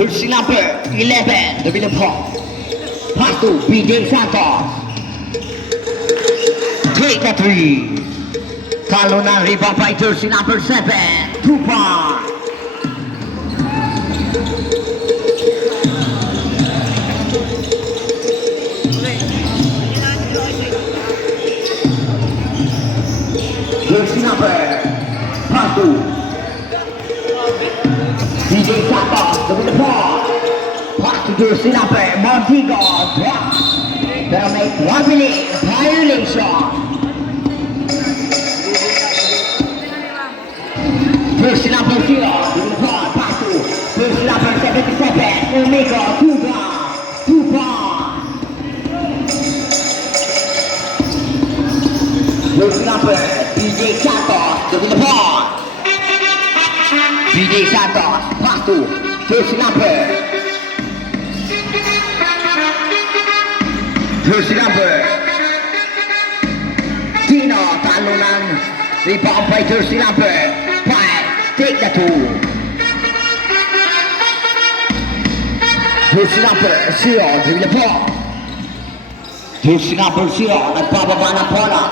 Jersey number 11, the winner point. Pass to BJ Santos. Take the 3. Talunan rebound by jersey number 7. 2 points. Jersey number pass to BJ Santos, the winner point. Pass to jersey number Montego. Block. They'll make 1 minute violation. Jersey number 0, the winner point. Pass to jersey number 77, Omega. 2 points. 2 points. Jersey number BJ Santos, the winner point. BJ Santos, pass to jersey number Tino Talunan, rebound by jersey number 5. Take the 2. Jersey number 0, the winner point. Jersey number 0, nagbababa ng bola.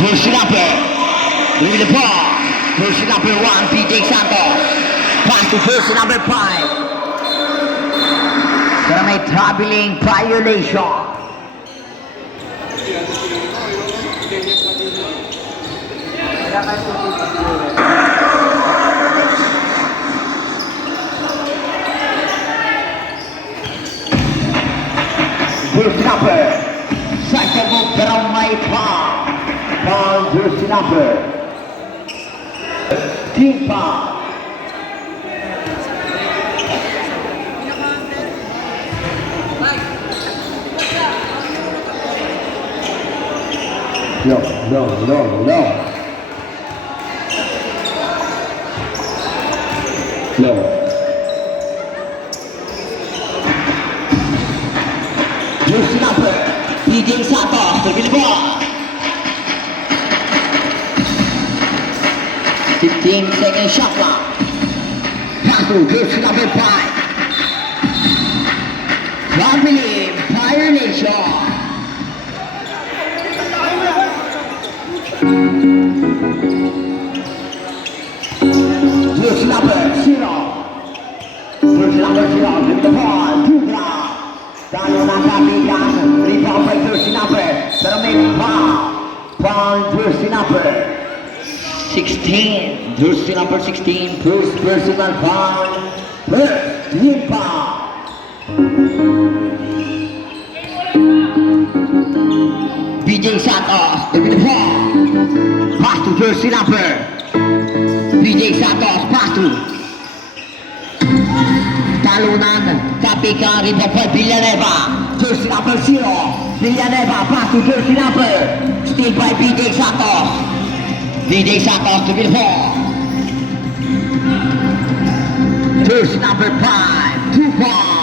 Jersey number, with the ball. Jersey number 1, BJ Santos. Pass to jersey number 5. Gonna make troubling violation. Jersey number, second move down my foul. Foul jersey number, team foul. No. Jersey number, BJ Santos, the ball. 15-second shot clock. Pass to jersey number 5. Troubling violation. Jersey number 0. Jersey number 0, with the ball, 2 ground. Talunan kapitan, rebound by jersey number, pero may foul jersey number 16. Jersey number 16, first personal foul, first team foul. BJ Santos, the winner ball. Pass to jersey number. BJ Santos, pass to Talunan, Kapika, rebound by Villanueva. Jersey number 0, Villanueva, pass to jersey number, still by BJ Santos. BJ Santos to the ball. Jersey number 5, 2 points.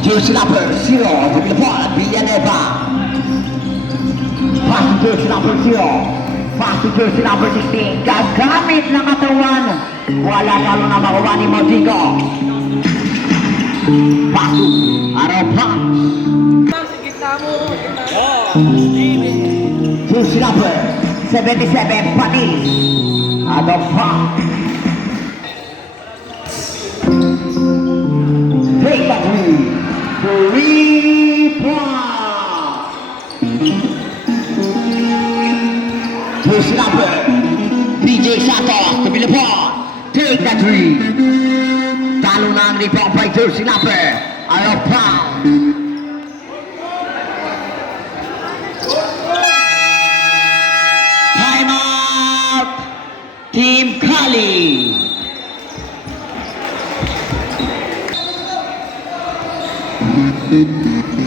Jersey number 0, to the ball, Villanueva. Pass to jersey number 0. Pass to jersey number 16. Gagamit ng katawan. Wala talo na makuha ni Montego. Pass to Arapan. Jersey number 77, Panis. Arapan. Take the 3 points. Jersey number BJ Santos, to be the ball. Take the 3. Talunan rebound by jersey number Arapan. Time out, Team Kali.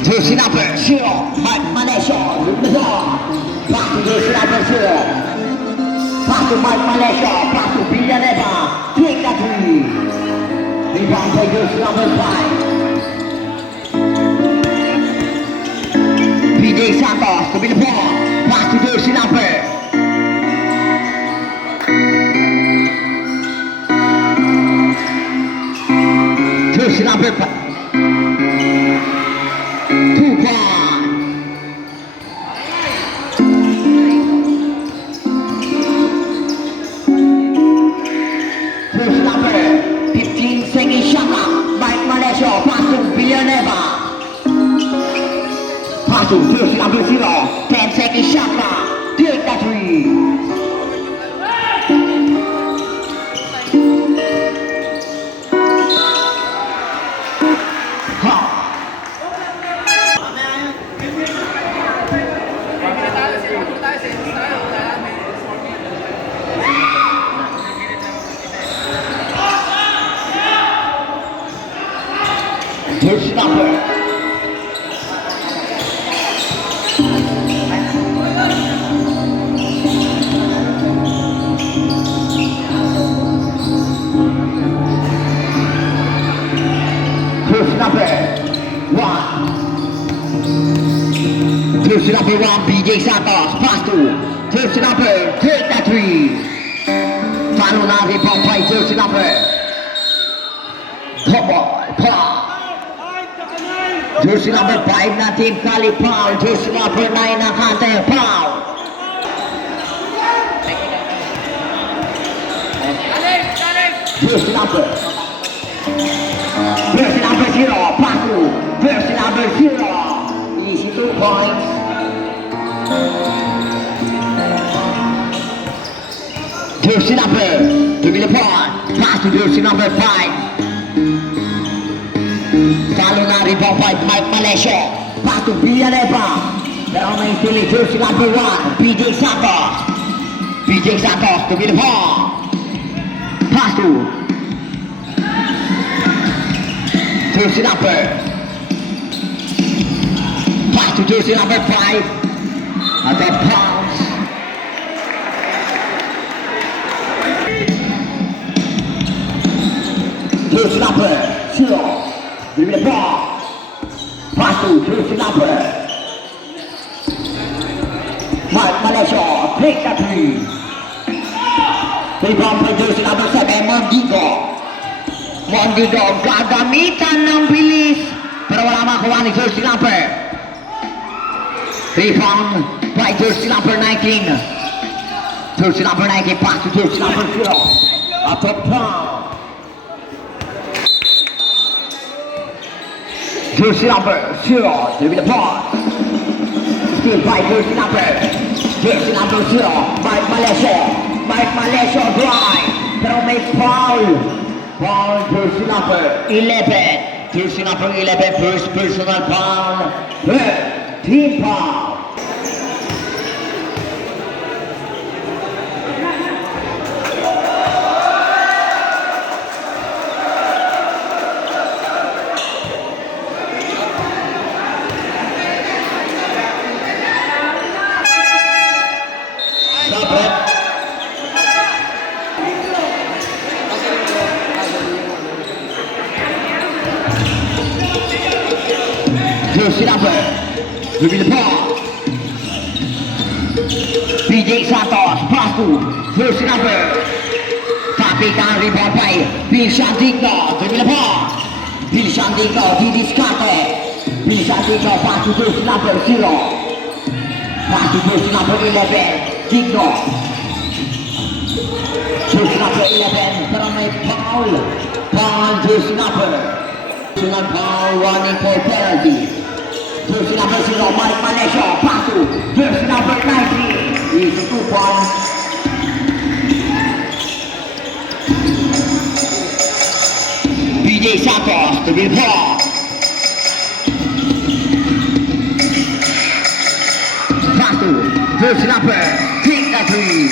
Jersey number 0, Mike Manesio, Lumizo. Pass to jersey number 0. Pass to to Mike Malaysia. Pass to Villaneva. Take that three. Rebound by jersey number 5. PJ Santos to be the ball. Pass to jersey number. Jersey number 5. 2 points. Jersey number 15 Sengi Shaka. Mike Malaysia. Pass to Villaneva. Pass to jersey number 0. 10 Sengi Shaka. Take that three. Jersey number. Jersey number 1. Jersey number 1, PJ Santos. Pass to jersey number. Take that three. Follow now rebound by jersey number. Jersey number 5 na team Kali foul. Jersey number 9 na Kante foul. Jersey number 0. Pass to jersey number 0. Easy 2 points. Jersey number to be the point. Pass to jersey number 5. Follow na rebound by Mike Malaysia. Pass to Villaneva. Pero may still jersey number 1. PJ Santos. PJ Santos to be the ball. Pass to jersey number. Pass to jersey number 5. At that pounds. Jersey number 0. Give me the ball. Pass to jersey number. Mike Malaysia. Take that three. Rebound by jersey number 7. Mondigo gagamitan ng bilis. Pero wala makakuha ni jersey number. Rebound by jersey number 19. Jersey number 19. Pass to jersey number 0. At the pound. Jersey number 0, give me the ball. Still by jersey number 0, Mike Malaysia. Mike Malaysia drive. Pero may foul. Foul jersey number 11. Jersey number 11, first personal foul. Team foul. Jersey number, give me the ball. PJ Santos, pass to jersey number. Kapitan rebound by Bill Shandigno, give me the ball. Bill Shandigno, didiscarte. Bill Shandigno, pass to jersey number 0. Pass to jersey number 11, Digno. Jersey number 11, pero may foul. Foul jersey number. Personal foul, running for penalty. Jersey number 0, Mike Malaysia, pass to jersey number 19. Easy 2 points. PJ Santos to be the ball. Pass to jersey number, take that three.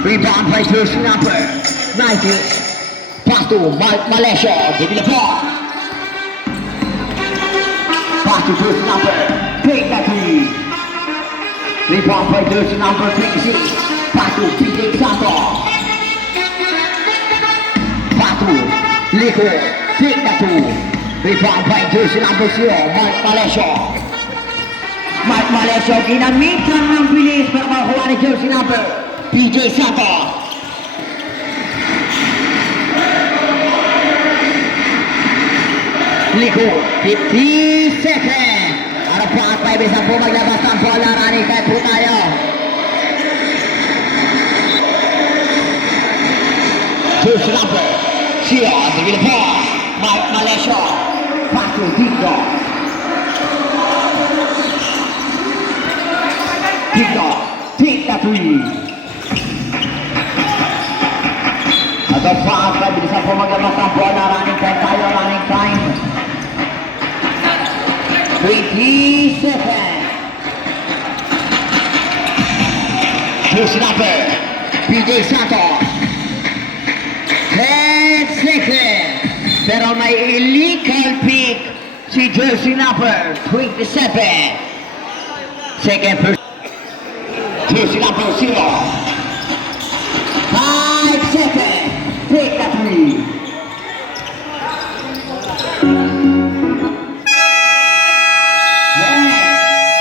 Rebound by jersey number 19. Pass to Mike Malaysia to be the ball. Pass to jersey number, take that three. Rebound by jersey number 26. Patu, PJ Santos. Patu, Liko, take that two. Rebound by jersey number 0, Mark Malesio. Mark Malesio ginamitan ng bilis para makuha ni jersey number PJ Santos. Liko, 50 seconds. Harapan pa bisa po maglabas ng bola, Rani, kahit po tayo. Jersey number 0, sige na po. Mike Malesio, Patu Tigno. Tigno, take that three. Atau pass pa bisa po maglabas ng bola, running time tayo, running time. 20 seconds. Jersey number PJ Santos. 10 seconds. Pero may illegal pick si jersey number 27. Second person. Jersey number 0. 5 seconds. Take that three.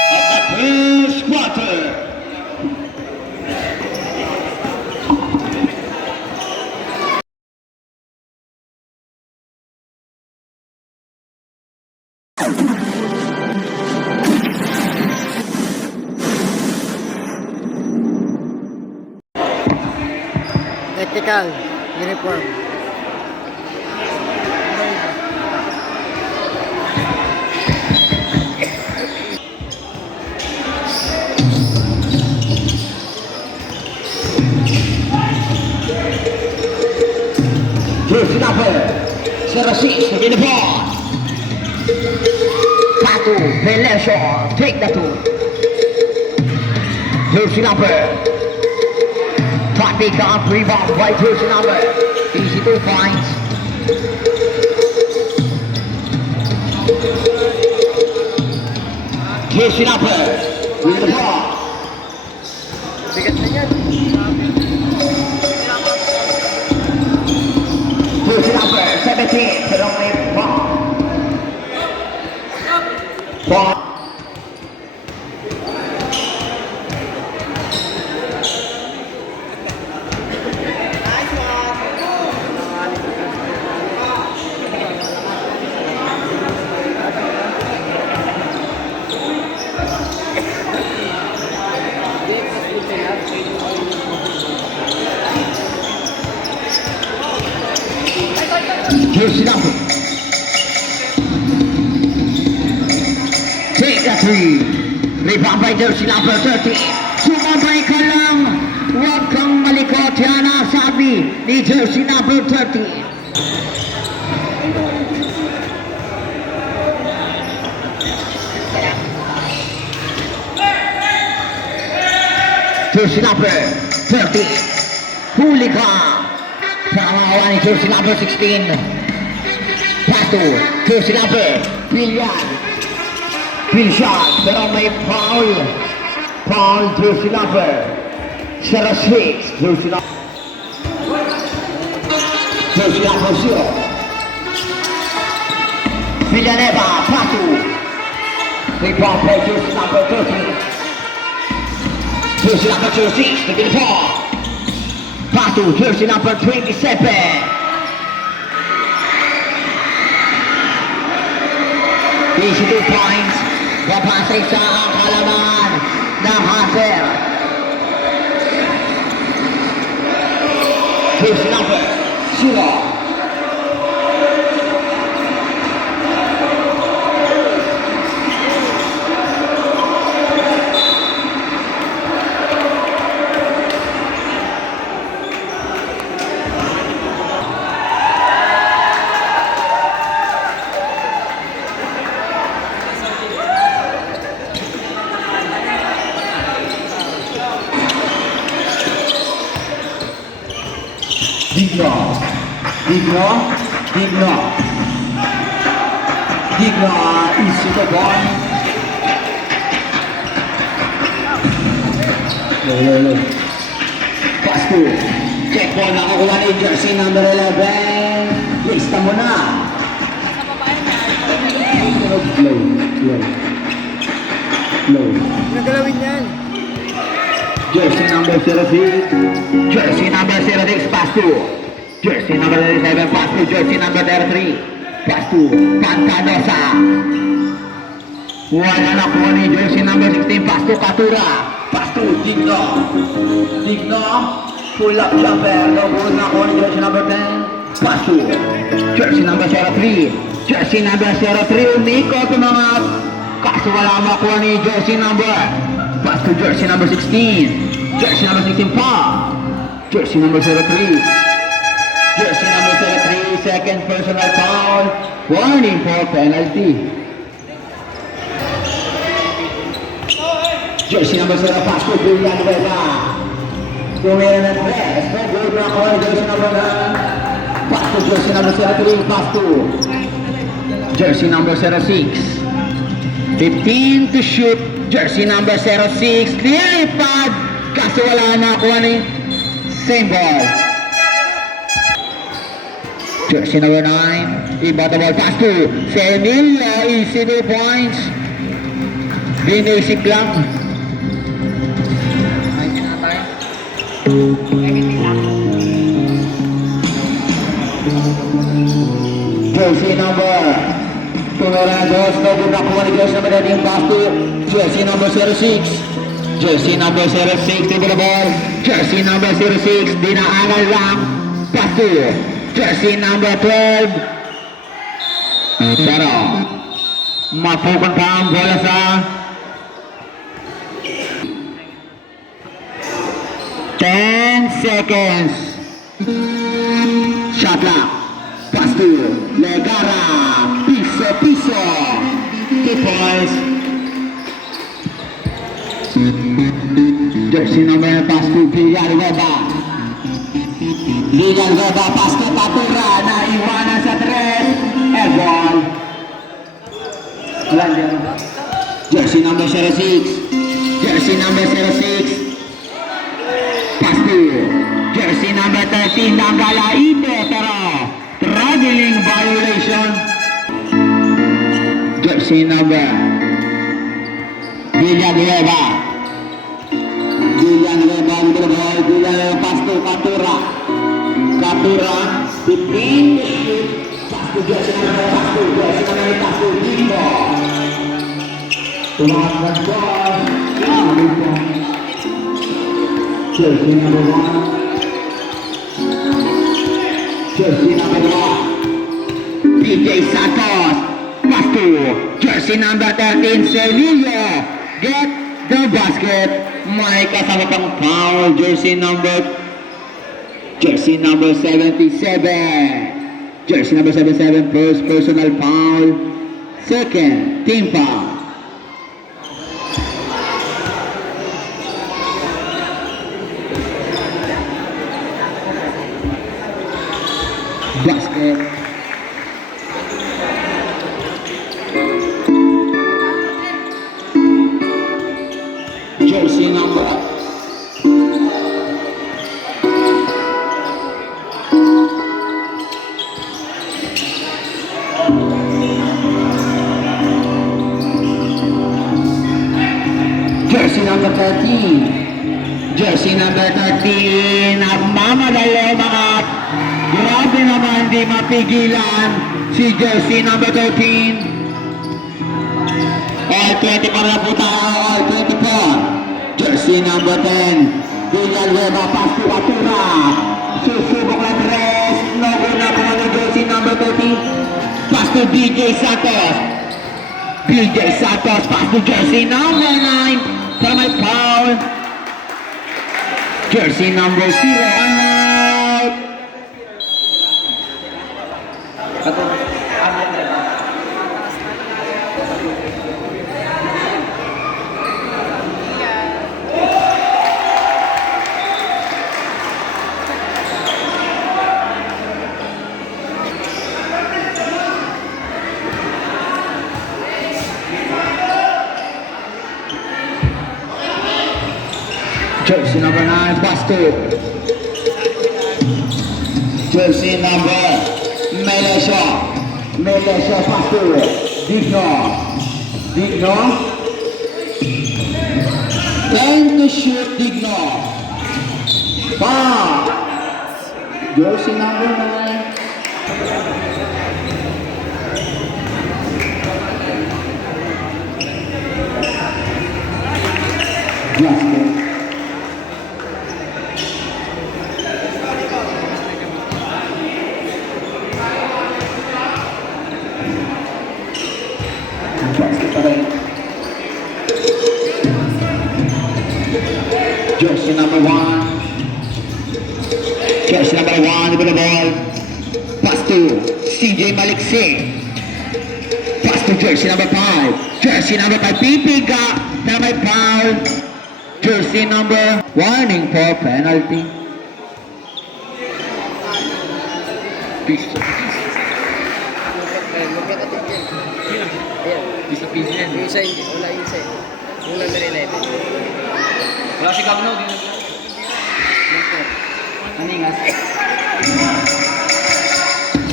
Of the first quarter. Tactical uniform. Jersey number 06, begin the ball. Patu, Malesio, take that two. Jersey number. Top pick up, rebound by jersey number. Easy 2 points. Jersey number. With the ball. Bigat na yan. Jersey number 17, pero may ball. Ball. Jersey number. Take that three. Rebound by jersey number 30. Sumabay ka lang. Huwag kang malikot. Yan ang sabi ni jersey number 30. Jersey number 30. Huli ka. Pangalawa ni jersey number 16. Pasto, jersey number Pilyan. Pilshan, pero may foul. Foul, jersey number 06. Jersey number 0. Villanueva, Pasto. Rebound by jersey number 30. Jersey number 06, to the ball. Pasto, jersey number 27. Easy 2 points. Papasok sa kalamangan ng Hunter. Jersey number 0. Digno, is the ball. Pass to. Check ball na kukuha ni jersey number 11. Lista mo na. Low. Nagalawin yan. Jersey number 06. Jersey number 06, pass to. Jersey number 37, pass to. Jersey number 33. Pass to Pantanosa. Wala na kuha ni jersey number 16, pass to Katura. Pass to Digno. Digno. Pull up jumper. No good na kuha ni jersey number 10. Pass to jersey number 03. Jersey number 03. Umikot yung mga kaso wala makuha ni jersey number. Pass to jersey number 16. Jersey number 16 pa. Jersey number 03. Jersey number 03. Second personal foul. Warning for penalty. Jersey number 0. Pass to Julian Vega. Tumira ng press. No good na ako. Jersey number 9. Pass to jersey number 03. Pass to jersey number 06. 15 to shoot. Jersey number 06. Lilipad. Kaso wala na kuha ni same ball. Jersey number 9. Iba the ball. Pass to Semilla. Easy 2 points. Binisik lang. Jersey number Tumera dos. No good na kuha ni jersey number 13. Pass to jersey number 06. Jersey number 06. Take the ball. Jersey number 06. Dinaanan lang. Pass to jersey number 12. Pero mapukon pa ang bola sa seconds. Shot clock. Pass to Legara. Piso. 2 points. Jersey number pass to Villalobos. Villalobos pass to Katura. Naiwanan sa 3. Airball. Jersey number 06. Jersey number 06. Pass to jersey number 13. Nangalaite pero traveling violation. Jersey number Villanueva with the ball. Villanueva pass to Katura. 15 to shoot. Pass to jersey number 8. Pass to Dino. Tumakas ball. Jersey number 1. Jersey number 1. DJ Santos. Pass to jersey number 13. Sevilla. Get the basket. May kasama pang foul. Jersey number 77. Jersey number 77. First personal foul. Second team foul. Basket. Jersey number. Jersey number 13. Jersey number 13. Nagmamadali mga. Grabe naman, di mapigilan si jersey number 13. All 20 para na po tayo, all 24. Jersey number 10. Villanueva, pass to Katura. Susubok na 3. Logo na po ng jersey number 13. Pass to DJ Santos. DJ Santos, pass to jersey number 9. Para may foul. Jersey number 0. Jersey number 9. 9, pass to jersey number Melesio. Melesio, pass to Digno. Digno. 10 to shoot, Digno. Foul. Jersey number 9. Yes, jersey number 1. Jersey number 1 with the ball. Pass to CJ Malik Singh. Pass to jersey number 5. Jersey number 5. Pipiga na may foul. Jersey number. Warning for penalty. Yung isa, wala yung isa. Yung number 11. Wala si Gagno, di na. Maningas.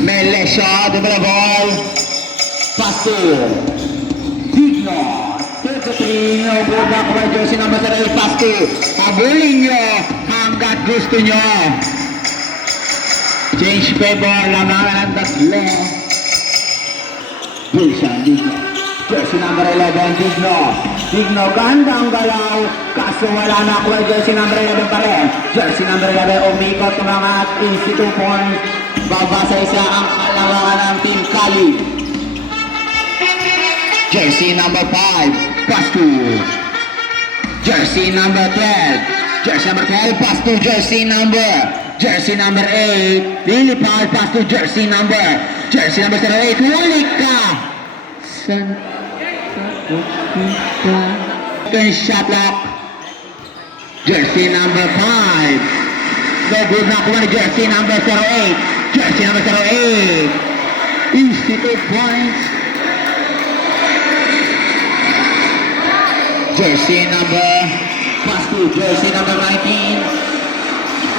Melesio, the ball. Pass to Digno. 2-3. No good back by jersey number 3. Pass to habulin nyo hanggat gusto nyo. Change favor. Lamangan ang tatlo. Wilson Digno. Jersey number 11, Digno. Digno, gandang galaw. Kaso wala na ako. Jersey number 11 pa rin. Jersey number 11, umikot umangat. Easy 2 points. Babasa isa ang kalawangan ng Team Cali. Jersey number 5, pass to jersey number 12. Jersey number 12, pass to jersey number 8. Lily Paul, pass to jersey number 08. Huli ka! Second shot lock. Jersey number 5. No good na kuha ni jersey number 08. Jersey number 08. Easy 2 points. Jersey number, pass to jersey number 19.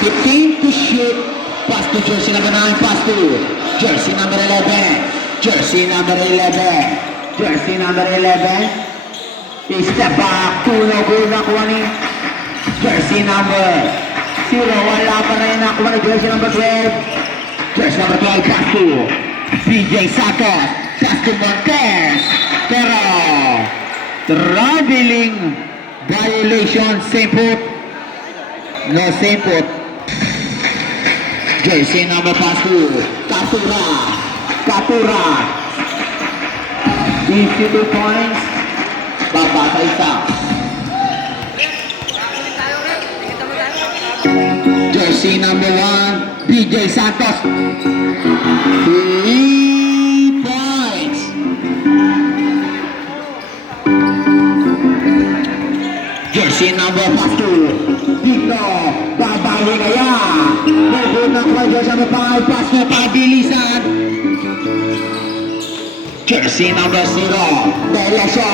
15 to shoot. Pass to jersey number 9. Pass to jersey number 11. Jersey number 11. Jersey number 11. Step back. 2 no good na kuha ni jersey number 0. Wala pa rin na kuha ni jersey number 12. Jersey number 12. Pass to PJ Santos. Pass to Montez. Pero traveling violation, same foot. No same foot. Jersey number pass to Katura. Katura. Easy 2 points. Babasa isa. Jersey number 1, PJ Santos. 3 points. Jersey number 2, Digno, babawi kaya. Nagod na kwa jersey number 5, pass na pabilisan. Jersey number 0, Melesio,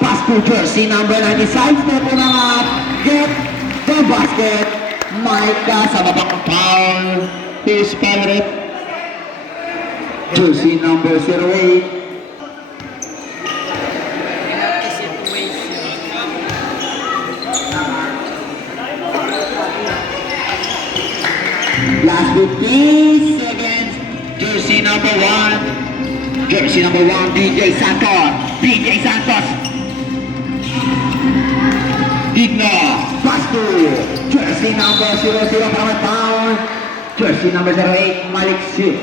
pass to jersey number 95, step on up, get the basket. Micah sa babang foul, his favorite. Jersey number 08. Last 15 seconds. Jersey number 1. Jersey number 1, DJ Santos. DJ Santos. Digno. Pass to jersey number 00 para foul. Jersey number 08, Malik Singh.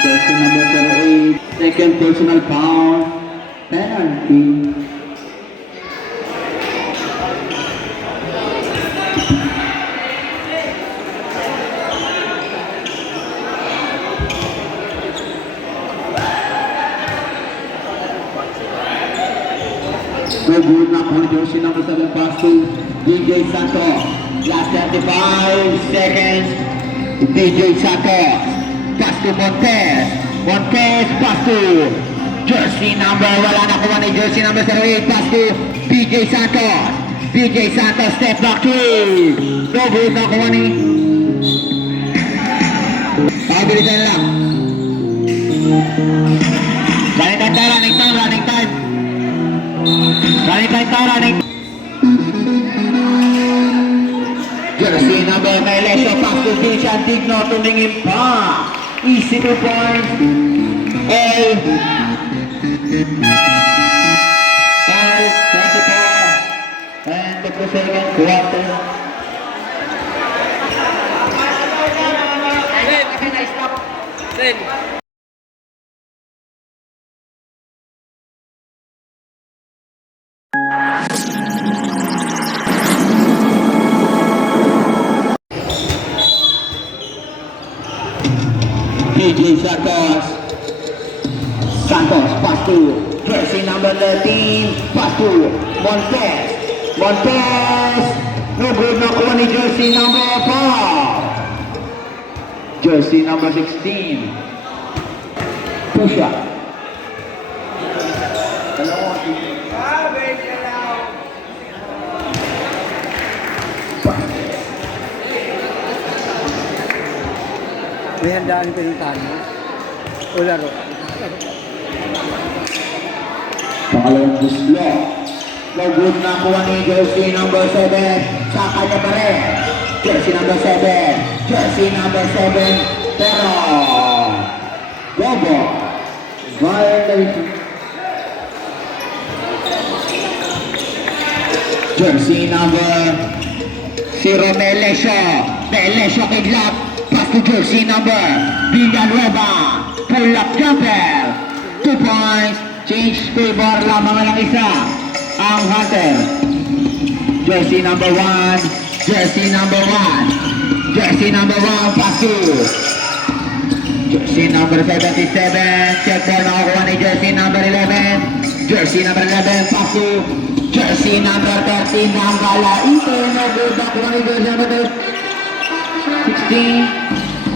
Jersey number 08. Second personal foul. Penalty. No good na po jersey number 7 pass to DJ Santos. Last 35 seconds. DJ Santos. Pass to Montez. Montez pass to jersey number. Wala na kuha ni jersey number 08. Pass to DJ Santos. BJ Santos, step back three. No good, nakuha ni. Pabilisan lang. Running time. Running time. Jersey number Melesio, pass to Dilshan Digno, tumingin pa. Easy 2 points. L. 24. And the second quarter. Sen. DJ Santos. Santos, pass to jersey number 13, pass to Montes. Montes, no good, nakuha ni jersey number 4. Jersey number 16. Pusha. May handaan yung pinuntahan mo. O laro. Pangalawang buslo. No good, nakuha ni jersey number 7. Sa kanya pa rin. Jersey number 7. Jersey number 7. Pero Bobo violation. Jersey number 0 Melesio kidlat. Pass to jersey number Villanueva. Pull up jumper. 2 points. Change favor lamang lang isa. Ang Hunter. Jersey number 1. Jersey number 1. Jersey number 1. Pass to jersey number 77. Check ball nakakuha ni jersey number 11. Jersey number 11. Pass to jersey number 13. Ang Galaite. No good. Nakuha ni jersey number 16.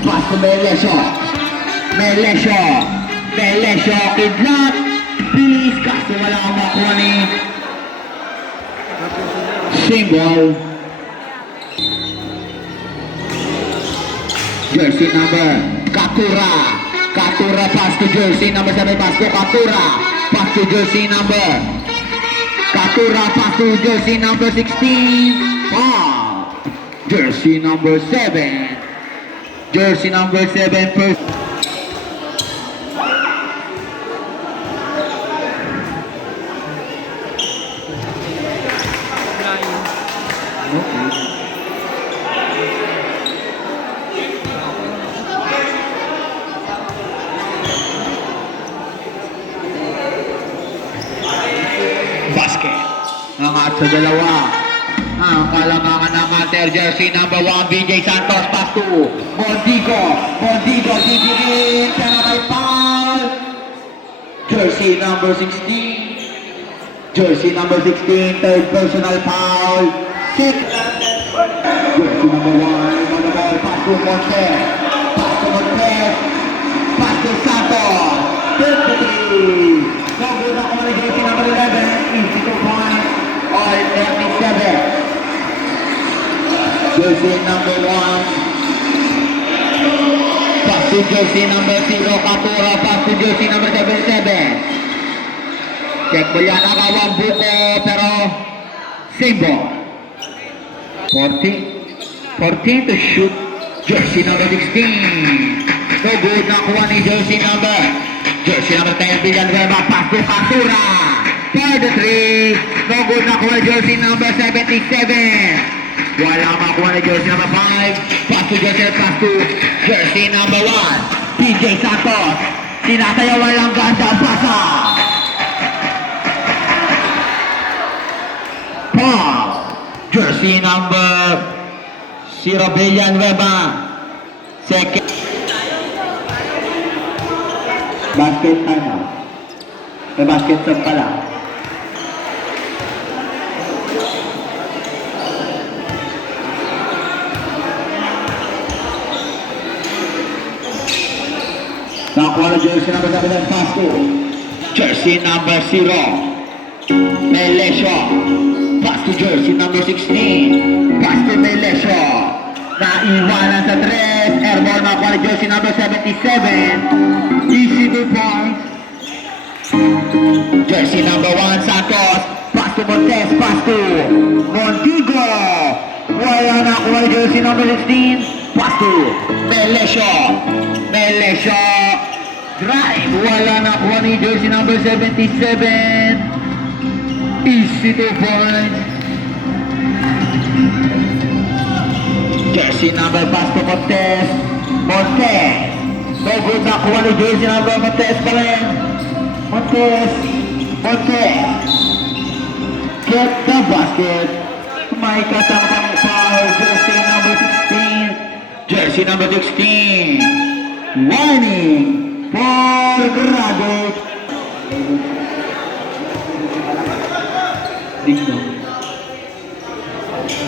Pass to Melesio. Melesio kidlat. Please, kaso wala kang makuha ni symbol. Jersey number Katura pass to jersey number 7. Pass to Katura. Pass to jersey number Katura. Pass to jersey number 16. Jersey number 7. Jersey number 7 first. Basket. Angat sa dalawa. Ang kalamangan ng Hunter. Jersey number 1, BJ Santos. Pass to Mondigo. Didiin. Pero may foul. Jersey number 16. Third personal foul. 6. Jersey number 1. Pass to Montes. Pass to Santos. 33. No good ako na jersey number 11. Easy 2 points. All 37. Jersey number 1. Pass to jersey number 0. Katura. Pass to jersey number 77. Check po yan. Nakawang buko. Pero same ball. 14 to shoot. Jersey number 16. No good. Nakuha ni jersey number 10. Villanueva. Pass to Katura. For the 3. No good. Nakuha jersey number 77. Wala makuha na jersey number 5. Pass to jersey number 1. DJ Santos. Sinatayawan lang ganda ang pasa. Paul. Jersey number 0 Villanueva. Second. Basket time. May basket shot pala. Nakuha na jersey number 7 pass to jersey number 0 Melesio. Pass to jersey number 16. Pass to Melesio. Naiwanan sa 3. Airball makuha ni jersey number 77. Easy 2 points. Jersey number 1, Santos. Pass to Montes. Pass to Montigo. Wala nakuha ni jersey number 16. Pass to Melesio. Melesio. Drive. Wala nakuha ni jersey number 77. Easy 2 points. Jersey number pass to Montes. Montes. No good nakuha ni jersey number Montes pa rin. Montes. Montes. Get the basket. May kasamang foul. Jersey number 16. Jersey number 16. Warning for graduate. Dito.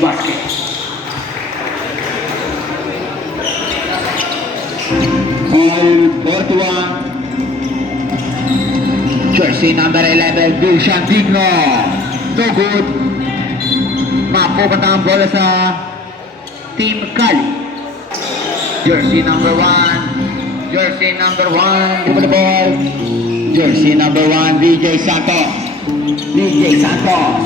Basket. Foul 41. Jersey number 11, Dushan Digno. No good. Mapupunta ang bola sa Team Cali. Jersey number 1. Jersey number 1. Give me the ball. Jersey number 1, DJ Santos. DJ Santos.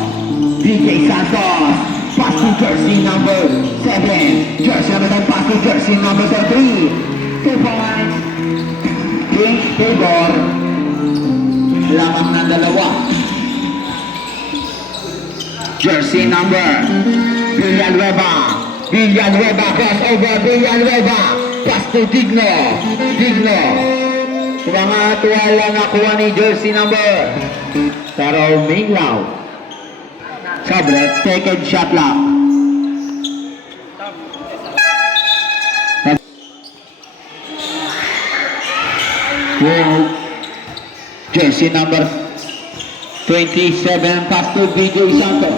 DJ Santos. Pass to jersey number 7. Jersey number 10. Pass to jersey number 3. 2 points. King Tigor. Lamang ng dalawa. Jersey number Villanueva. Villanueva crossover. Villanueva. Pass to Digno. Digno. Mga tuwala nakuha ni jersey number Taro Minglaw. Sobre, second shot clock. Jersey number 27, pass to BJ Santos.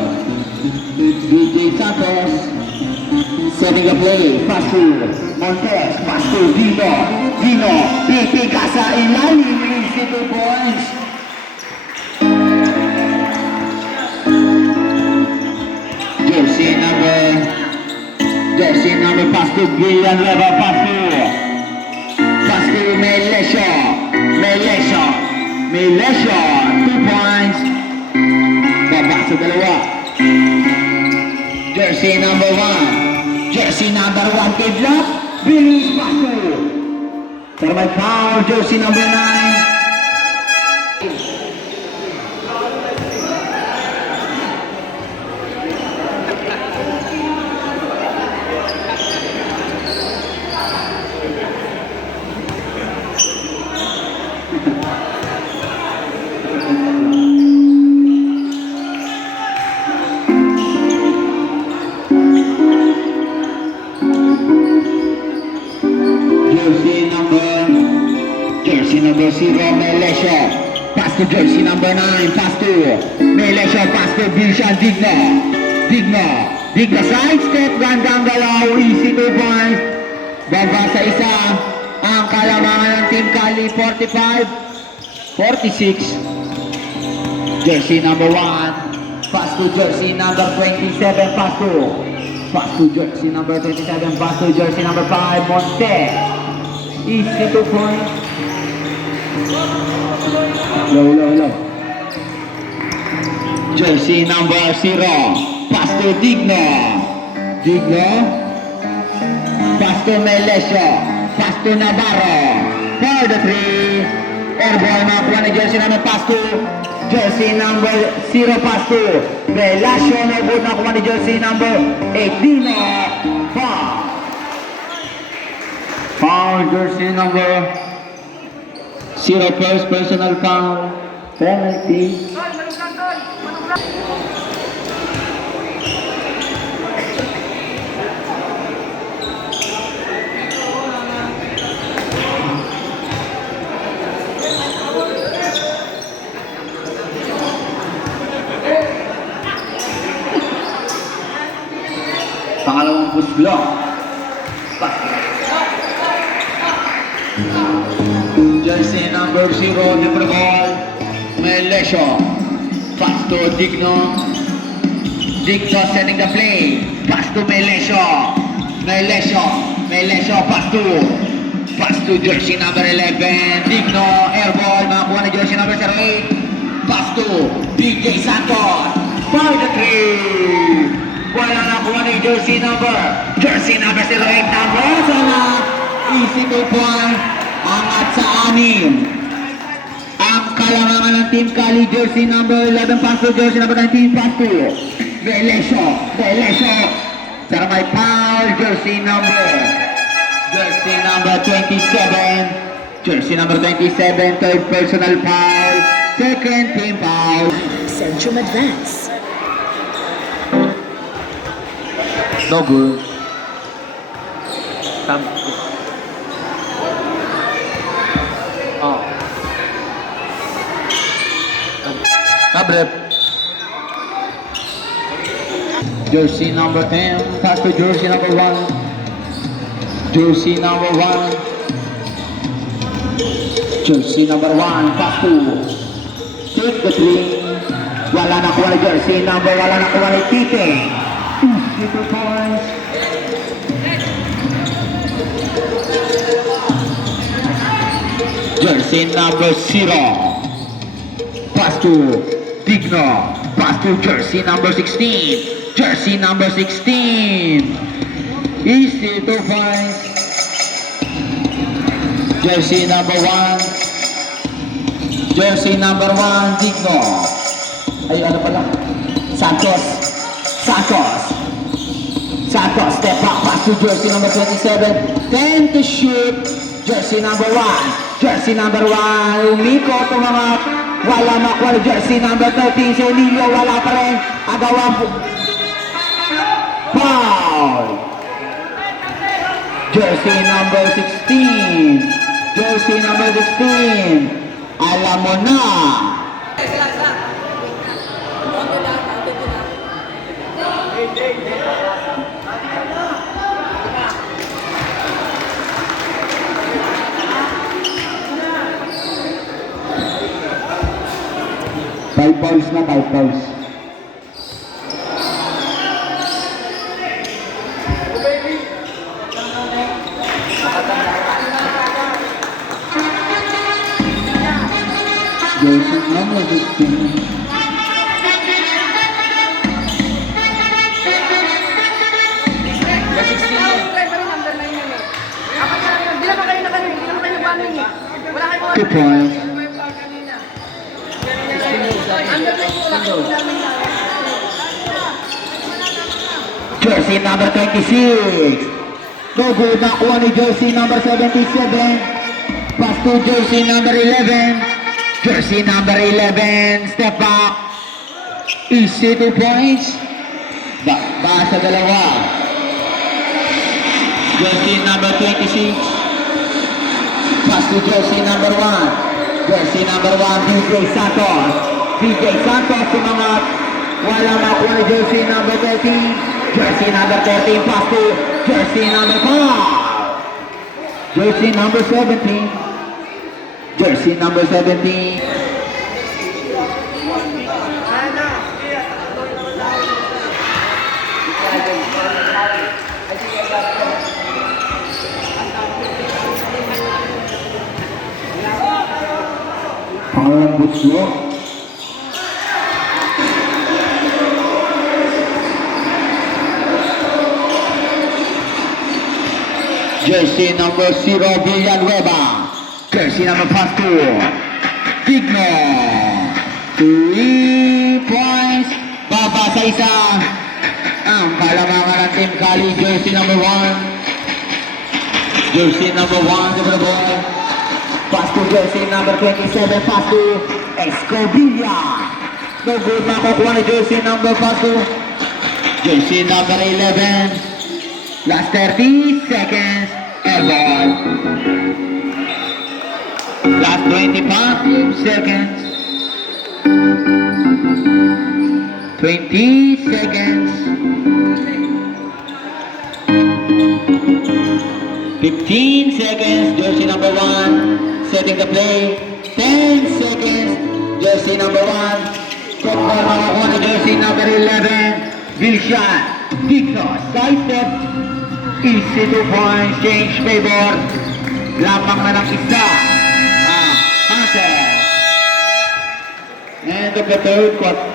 BJ Santos setting a play, pass to Montes, pass to Dino. Dino, pipika sa ilalim, easy 2 points. Jersey number pass to Villanueva, pass to Melesio. Melesio, 2 points. Baba sa dalawa. Jersey number 1. Jersey number 1 kidlap. Bilis pass to. Pero may foul, jersey number 9. Jersey number 0, Melesio. Pass to jersey number 9. Pass to Melesio. Pass to Dilshan Digno. Digno sidestep. Gandang galaw. Easy 2 points. Baba sa isa. Ang kalamangan ng Team Cali 45-46. Jersey number 1. Pass to jersey number 27. Pass to jersey number 27. Pass to jersey number 5. Monte. Easy 2 points. Low. Jersey number 0. Pass to Digno. Pass to Melesio. Pass to Navarro. For the 3. Airball makuha ni jersey number pass to jersey number 0. Pass to Velasio. Nagod nakuha ni jersey number 18. Foul jersey number 0, first personal foul, penalty. Pangalawang push block. Jersey number 0, the ball. Melesio. Pass to Digno. Victor setting the play. Pass to Melesio. Melesio, pass to jersey number 11. Digno, air ball. Makakuha na jersey number 08. Pass to DJ Santos. For the three. Wala nakuha ni jersey number 08. Number sana. Easy 2 point. Angat sa 6. Ang kalamangan ng Team Cali, jersey number 11, pass to jersey number 19, pass to Melesio. Pero may foul, jersey number 27, third personal foul, second team foul. Centrum Advance. No good. Nabrep. Jersey number 10, pass to jersey number 1. Jersey number 1, pass to take the three. Wala na kuha ni jersey number, wala na kuha ni Tite. 2 points. Jersey number 0. Pass to Digno. Pass to jersey number 16. Easy 2 points. Jersey number 1. Digno. Ay, ano pala? Santos. Step back. Pass to jersey number 27. 10 to shoot. Jersey number 1. Umiko tumangat. Wala makuha jersey number 13. Si Emilio wala pa rin. Agawang foul. Jersey number 16. Alam mo na. Five fouls. Jersey number 16. Two points. Jersey number 26. No good. Nakuha ni jersey number 77. Pass to jersey number 11. Step back. Easy 2 points. Ba sa dalawa. Jersey number 26. Pass to jersey number 1. DJ Santos sumangat. Wala makuha ni jersey number 13. Pass to jersey number 5. Jersey number 17. Pangalan Butyo. Jersey number 0, Villanueva. Jersey number 2, Digno. 3 points. Baba sa isa. Ang palamangan ng Team Cali, jersey number 1. Over the ball. Pass to jersey number 27, pass to Escobilla. No good, makukuha ni jersey number 2. Jersey number 11. Last 30 seconds. Air ball. Last 25 seconds. 20 seconds. 15 seconds. Jersey number 1. Setting the play. 10 seconds. Jersey number 1. Football makukuha ni jersey number 11. Vilshan, Digno, side step, easy 2 points, change favor, lamang na ng isa, Hunter. End of the third quarter.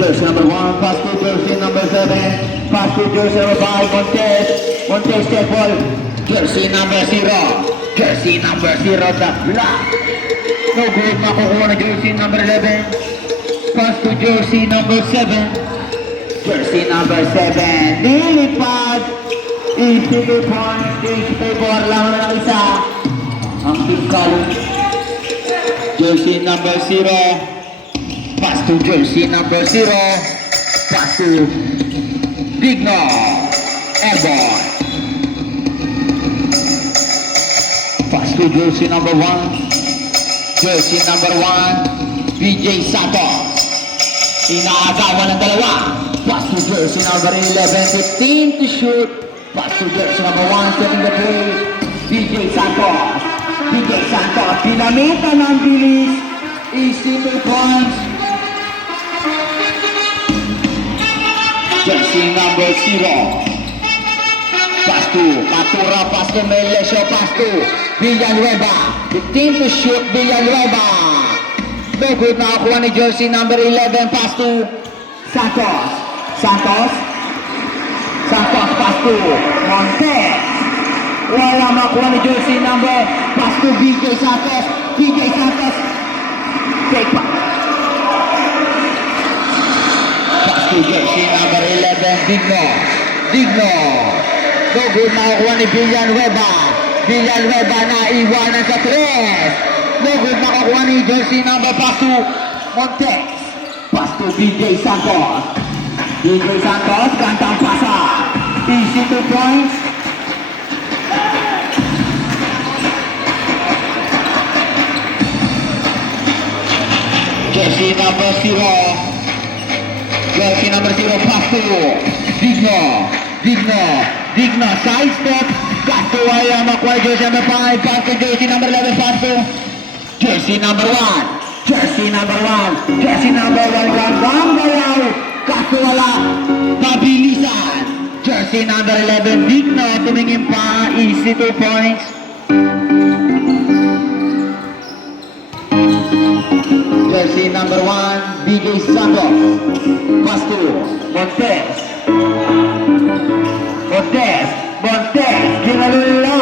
Jersey number 1, pass to jersey number 7, pass to jersey number 5, Montes step ball, jersey number 0, jersey number 0, the block. No good, makukuha na jersey number 11, pass to jersey number 7, jersey number 7, nilipad, easy 2 points, change favor, lamang na ng isa, ang team college, jersey number 0, pass to jersey number 0, pass to Digno, airborne. Pass to jersey number 1, BJ Santos. Inaagawan ng dalawa. Pass to jersey number 11, 15 to shoot. Pass to jersey number 1, setting the play, BJ Santos. BJ Santos, dinamitan ng bilis. Easy 2 points. Jersey number 0, pass to Matura, pass to Melesio, pass to Villanueva, 15 to shoot, Villanueva, no good, nakakuha ni jersey number 11, pass to Santos, pass to Montes, wala makuha ni jersey number, pass to BJ Santos, take back. To jersey number 11, Digno. No good, nakakuha ni Villanueva na iwanan sa 3. No good, nakakuha ni jersey number pass to Montes. Pass to BJ Santos, kantang pasa. Easy 2 points. Jersey number 0. Jersey number 0, pass to Digno, side step, cut to makuha jersey number 5, pass to jersey number 11, pass to jersey number 1, gandang galaw, cut to wala, pabilisan, jersey number 11, Digno, tumingin pa, easy 2 points. Jersey number 1, BJ Santos, pass to Montes, ginalula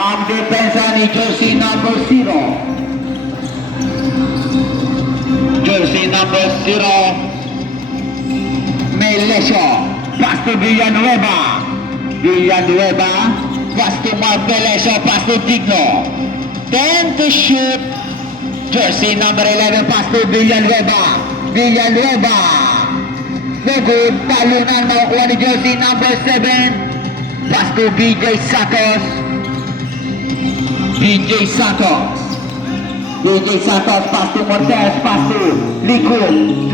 ang depensa ni jersey number 0. Jersey number 0, Melesio, pass to Villanueva, pass to Melesio, pass to Digno, 10 to shoot. Jersey number 11, pass to Villanueva, no good, talunan, makukuha ni jersey number 7, pass to BJ Santos, pass to Montes, pass to Likud,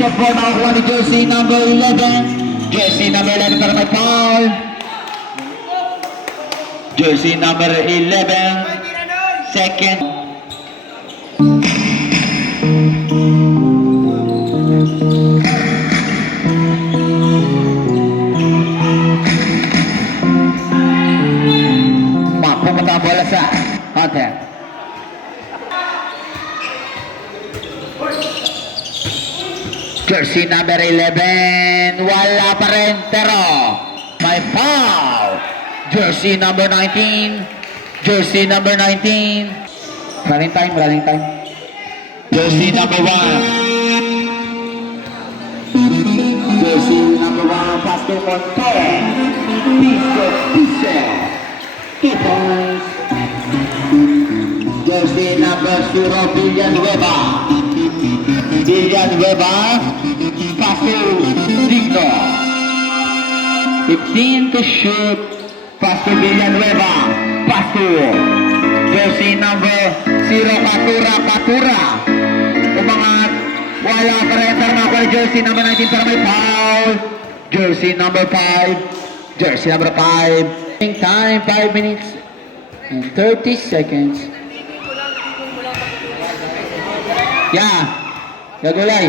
check ball, makukuha ni jersey number 11, para may foul, jersey number 11, second. Pumunta ang bola sa Hunter. Jersey number 11, wala pa rin, pero may foul. Jersey number 19, running time. Jersey number 1, pass to Montes, piso. 2 points. Jersey number 0, Villanueva. Villanueva, pass to Digno. 15 to shoot, pass to Villanueva, pass to jersey number 0, Katura. Umangat, wala ka rin na jersey number 19 para may foul. Jersey number 5, Time 5 minutes and 30 seconds. Yeah, gagulay.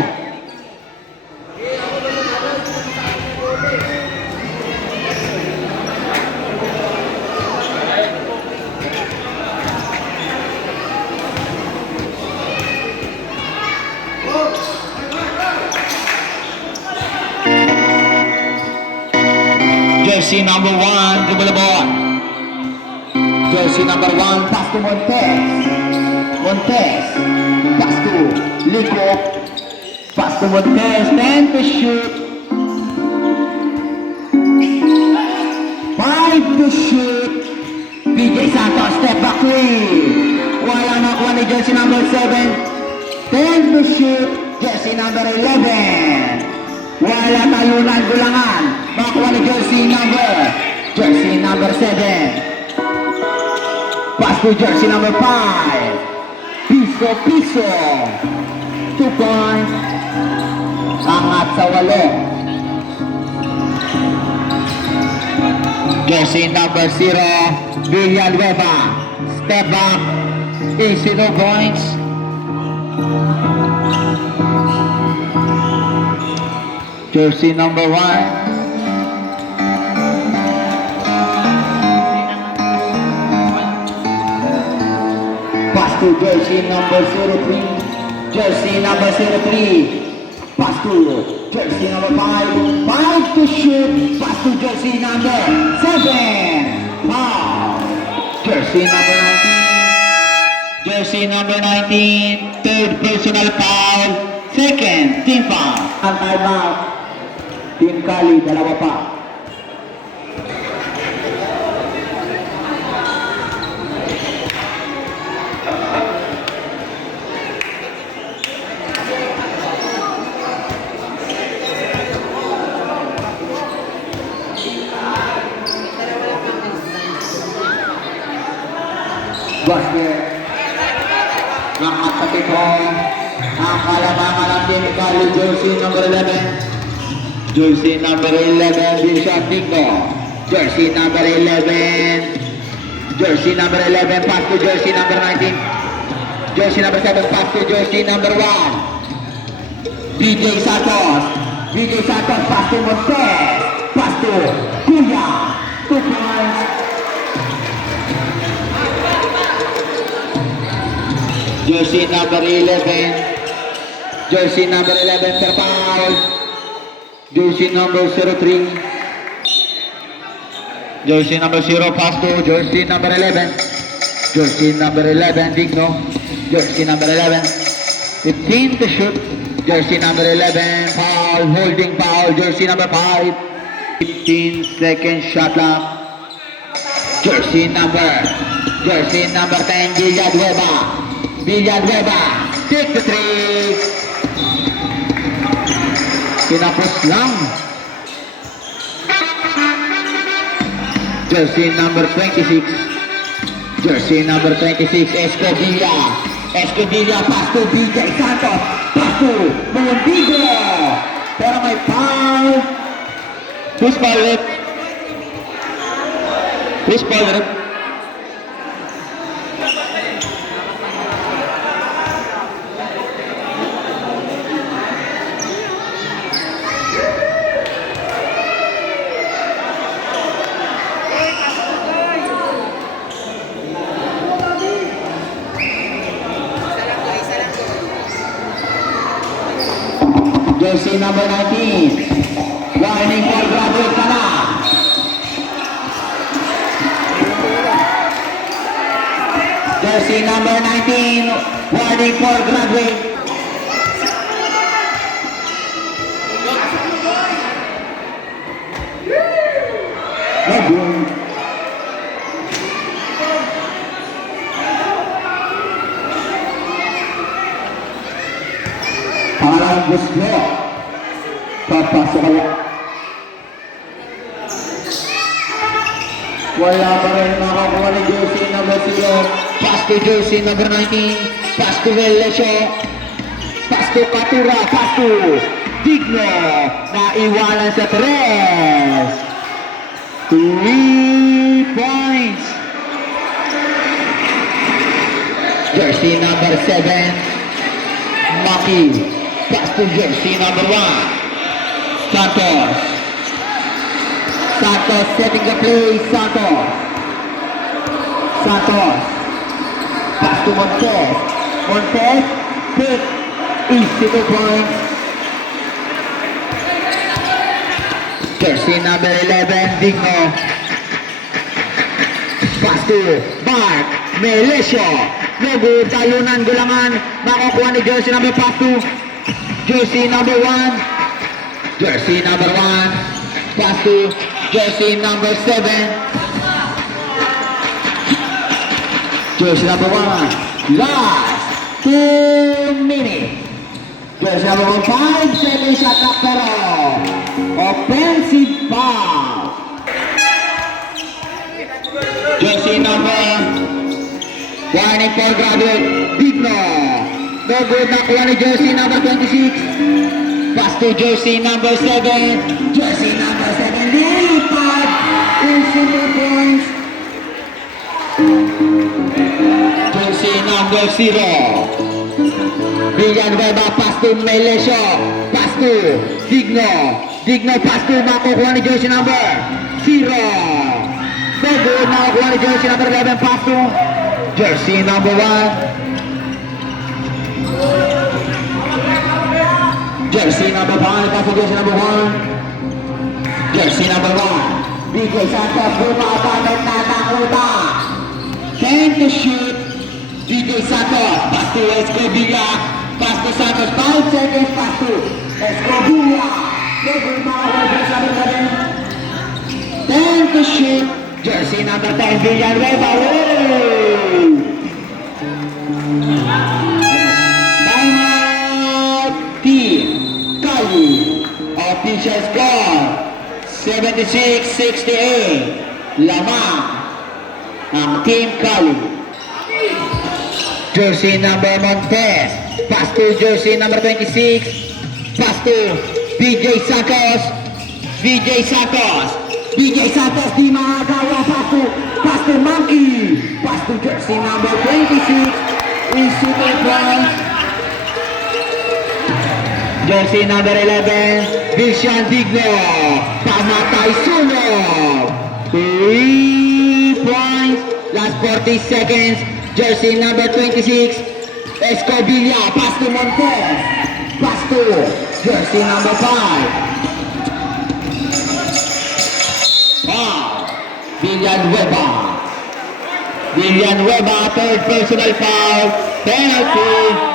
Jersey number 1, dribble the ball. Jersey number 1, pass to Montes, pass to Lico, pass to Montes, 10 to shoot. 5 to shoot. PJ Santos, step back 3. Wala na kuha ni jersey number 7. 10 to shoot. Jersey number 11. Wala talunan, gulangan. Makuha ni jersey number 7. Pass to jersey number 5. Piso. 2 points. Angat sa 8. Jersey number 0, Villanueva. Step back. Easy, no points. Jersey number 1. Pass to jersey number 03. Jersey number 03. Pass to jersey number 5. 5 to shoot. Pass to jersey number 7. Foul. Jersey number 19. Jersey number 19. Third personal foul. Second team foul. Ang timeout. Team Cali, dalawa pa. Basket. Lahat sa tipong. Ang kalamangan ng Team Cali, jersey number 11. Jersey number 11, Bishop Digno. Jersey number 11. Jersey number 11, pass to jersey number 19. Jersey number 7, pass to jersey number 1. BJ Santos, pass to Montes. Pass to Kuya. 2 points. Jersey number 11. Jersey number 11 per foul. Jersey number 03. Jersey number 0 pass to jersey number 11. Jersey number 11 Digno. Jersey number 11. 15 to shoot. Jersey number 11 foul. Holding foul. Jersey number 5. 15 second shot clock. Jersey number 10 Villanueva. Take the 3. Kinapos lang. Jersey number 26. Jersey number 26, Escudilla, pass to BJ Santos. Pass to Mondigo. Pero may foul. Who's foul it? Who's foul it? Jersey number 19. Warning for graduate ka na. Jersey number 19. Warning for graduate. Parang gusto. Papasok kaya. Wala pa rin makakuha ni jersey number 0. Pass to jersey number 19. Pass to Velesio. Pass to Katura. Pass to Digno. Naiwanan sa 3. 3 points. Jersey number 7. Maki. Pass to jersey number 1. Santos. Santos setting the play. Santos. Santos. Pass to Montes. Montes. Pick. Easy 2 points. Jersey number 11. Digno. Pass to Mark Melesio. No good. Talunan gulangan. Makukuha ni jersey number pass to jersey number 1. Jersey number 1. Pass to jersey number 7. Jersey number 1. Last 2 minutes. Jersey number 1. 5 seconds shot clock pero offensive foul. Jersey number warning for graduate Digno. No good. Nakuha ni jersey number 26. Pass to jersey number 7. Jersey number 7. Lilipad. Easy 2 points. Jersey number 0. Villanueva. Pass to Melesio. Pass to Digno. Digno pass to makukuha ni jersey number 0. No good. Nakukuha ni jersey number 11. Pass to jersey number 1. Jersey number 5, pass to jersey number 1. Jersey number 1. BJ Santos, bumaba ng tatakuta. 10 to shoot. BJ Santos, pass to Escobilla. Pass to Santos, 5 seconds, pass to Escobilla. Double power, jersey number 11. 10 to shoot. Jersey number 10, Villanueva. Timeout team. Cali. Official score 76-68. Lamang ang Team Cali. Jersey number Montes. Pass to jersey number 26. Pass to BJ Santos. BJ Santos. BJ Santos di makagawa. Pass to Monkey. Pass to jersey number 26. In super points. Jersey number 11, Vilsian Digno. Pamatay sunog. 3 points. Last 40 seconds. Jersey number 26, Escobilla. Pass to Montes. Pass to jersey number 5. Wow. Villanueva. Villanueva, third personal foul. Penalty.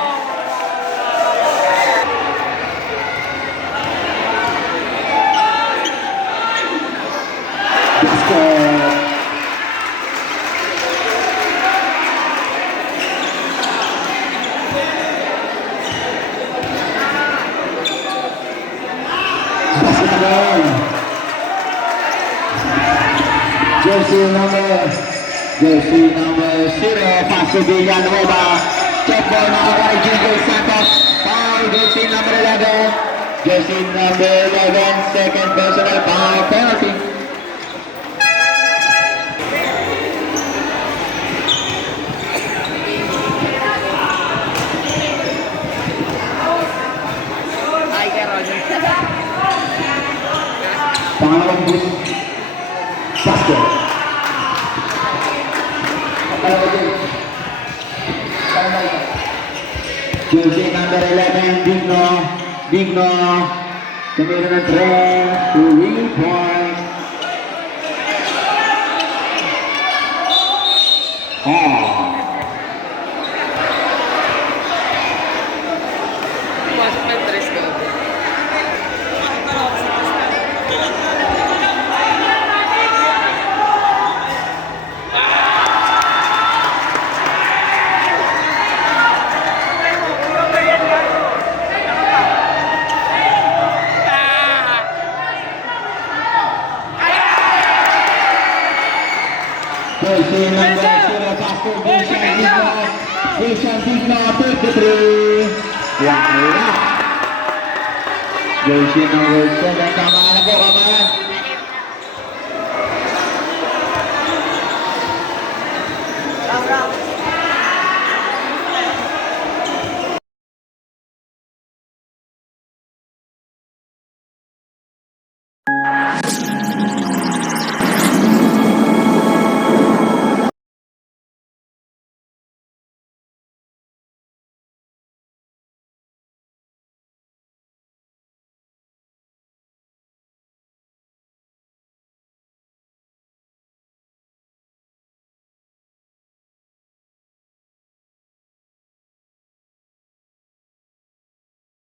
Jersey number 0, pass to Villanueva. Check ball nakuha ni JJ Santos. Foul, jersey number 11. Jersey number 11, second personal foul, penalty. Ay, kay Roger. Pangalawang bus. Basket. Jersey number 11, Digno. Digno. Tumira ng 3 points. Pasok na yung tres ko. Indonesia 3 yang hilang. Jersey nomor 7 dan kamera po kamera.